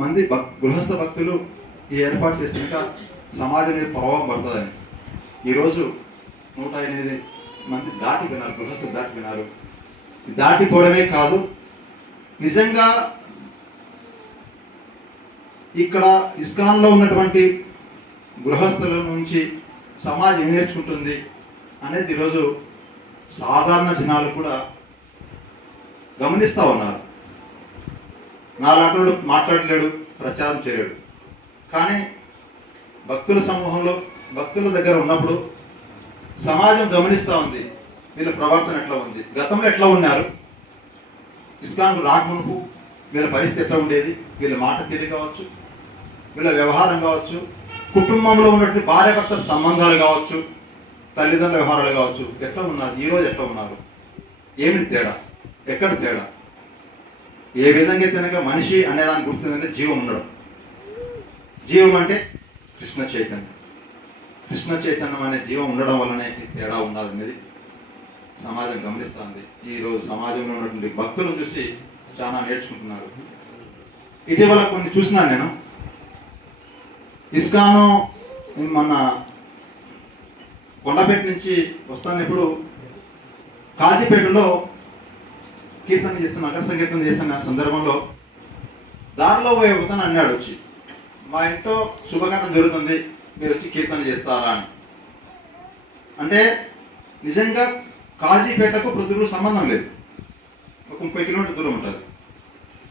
మంది గృహస్థ భక్తులు ఈ ఏర్పాటు చేసినాక సమాజం మీద ప్రభావం పడుతుందని ఈరోజు 108 మంది దాటిపోయినారు, గృహస్థులు దాటిపోయినారు. దాటిపోవడమే కాదు, నిజంగా ఇక్కడ ఇస్కాన్లో ఉన్నటువంటి గృహస్థుల నుంచి సమాజం ఏం నేర్చుకుంటుంది అనేది ఈరోజు సాధారణ జనాలు కూడా గమనిస్తూ ఉన్నారు. నాలాంటి మాట్లాడలేడు, ప్రచారం చేయలేడు, కానీ భక్తుల సమూహంలో భక్తుల దగ్గర ఉన్నప్పుడు సమాజం గమనిస్తూ ఉంది వీళ్ళ ప్రవర్తన ఎట్లా ఉంది, గతంలో ఎట్లా ఉన్నారు, ఇస్కాన్కు రాకమునుపు వీళ్ళ పరిస్థితి ఎట్లా ఉండేది, వీళ్ళ మాట తీరు కావచ్చు, వీళ్ళ వ్యవహారం కావచ్చు, కుటుంబంలో ఉన్నటువంటి భార్యాభర్తల సంబంధాలు కావచ్చు, తల్లిదండ్రుల వ్యవహారాలు కావచ్చు, ఎట్లా ఉన్నారు, ఈరోజు ఎట్లా ఉన్నారు, ఏమిటి తేడా, ఎక్కడ తేడా, ఏ విధంగా తినక మనిషి అనేదానికి గుర్తుందంటే జీవం ఉండడం. జీవం అంటే కృష్ణ చైతన్యం. కృష్ణ చైతన్యం అనే జీవం ఉండడం వల్లనే ఈ తేడా ఉన్నది అనేది సమాజం గమనిస్తుంది. ఈరోజు సమాజంలో ఉన్నటువంటి భక్తులను చూసి చాలా నేర్చుకుంటున్నారు. ఇటీవల కొన్ని చూసినాను నేను. ఇస్కాను మన కొండపేట నుంచి వస్తున్నప్పుడు కాజీపేటలో కీర్తన చేస్తున్న అక్కడ సంకీర్తన చేస్తున్న సందర్భంలో దారిలో పోయే ఒకతను అన్నాడు వచ్చి, మా ఇంట్లో శుభకార్యం జరుగుతుంది, మీరు వచ్చి కీర్తన చేస్తారా అని. అంటే నిజంగా కాజీపేటకు ప్రతిరోజు సంబంధం లేదు, ఒక 30 కిలోమీటర్ల దూరం ఉంటుంది.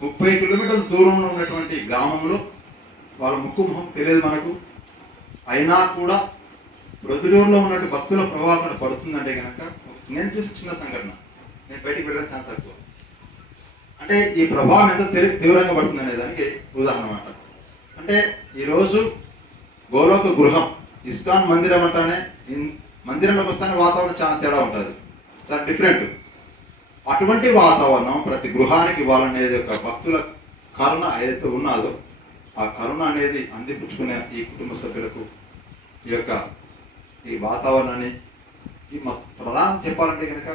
30 కిలోమీటర్ల దూరంలో ఉన్నటువంటి గ్రామంలో వాళ్ళ ముక్కు ముఖం తెలియదు మనకు, అయినా కూడా ప్రతిరోజులో ఉన్నటువంటి భక్తుల ప్రభావం పడుతుందంటే కనుక నేను చూసి చిన్న సంఘటన, నేను బయటికి వెళ్ళడం చాలా తక్కువ. అంటే ఈ ప్రభావం ఎంత తీవ్రంగా పడుతుంది అనే దానికి ఉదాహరణ అన్నమాట. అంటే ఈరోజు గోలోక గృహం ఇస్కాన్ మందిరం అంటానే మందిరంలోకి వస్తానే వాతావరణం చాలా తేడా ఉంటుంది, చాలా డిఫరెంట్. అటువంటి వాతావరణం ప్రతి గృహానికి ఇవ్వాలనేది ఒక భక్తుల కరుణ ఏదైతే ఉన్నదో ఆ కరుణ అనేది అందిపుచ్చుకునే ఈ కుటుంబ సభ్యులకు ఈ వాతావరణాన్ని ప్రధానం చెప్పాలంటే కనుక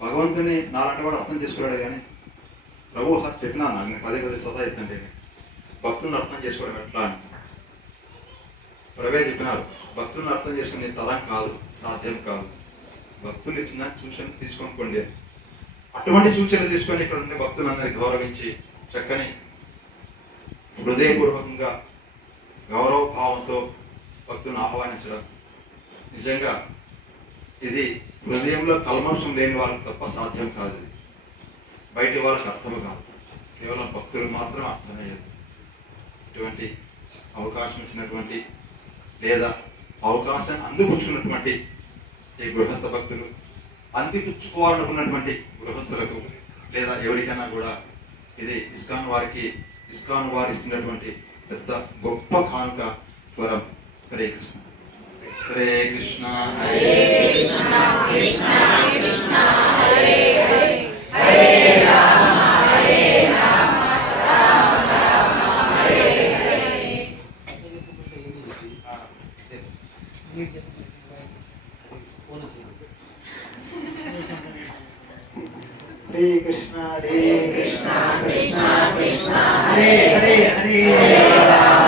భగవంతుని నాలాంటి వాడు అర్థం చేసుకోలేడు. కానీ ప్రభు ఒకసారి చెప్పినా నాకు, నేను పదే సతాయిస్తుంటే భక్తులను అర్థం చేసుకోవడం ఎట్లా అని ప్రభే చెప్పినారు. భక్తులను అర్థం చేసుకునే తరం కాదు, సాధ్యం కాదు. భక్తులు ఇచ్చిన సూచన తీసుకోనుకోండి, అటువంటి సూచనలు తీసుకొని ఇక్కడ ఉండే భక్తులందరినీ గౌరవించి చక్కని హృదయపూర్వకంగా గౌరవ భావంతో భక్తులను ఆహ్వానించడం నిజంగా ఇది హృదయంలో కల్మషం లేని వాళ్ళకి తప్ప సాధ్యం కాదు. ఇది బయటి వాళ్ళకి అర్థం కాదు, కేవలం భక్తులకు మాత్రం అర్థమయ్యేది. ఇటువంటి అవకాశం ఇచ్చినటువంటి లేదా అవకాశాన్ని అందిపుచ్చుకున్నటువంటి ఈ గృహస్థ భక్తులు, అందిపుచ్చుకోవాలనుకున్నటువంటి గృహస్థులకు లేదా ఎవరికైనా కూడా ఇది ఇస్కాన్ వారు ఇస్తున్నటువంటి పెద్ద గొప్ప కానుక వరం. హరే కృష్ణ. హరే కృష్ణ హరే కృష్ణ కృష్ణ కృష్ణ హరే హరే హరే రామ హరే రామ రామ రామ హరే హరే. హరే కృష్ణ హరే కృష్ణ కృష్ణ కృష్ణ హరే హరే హరే రామ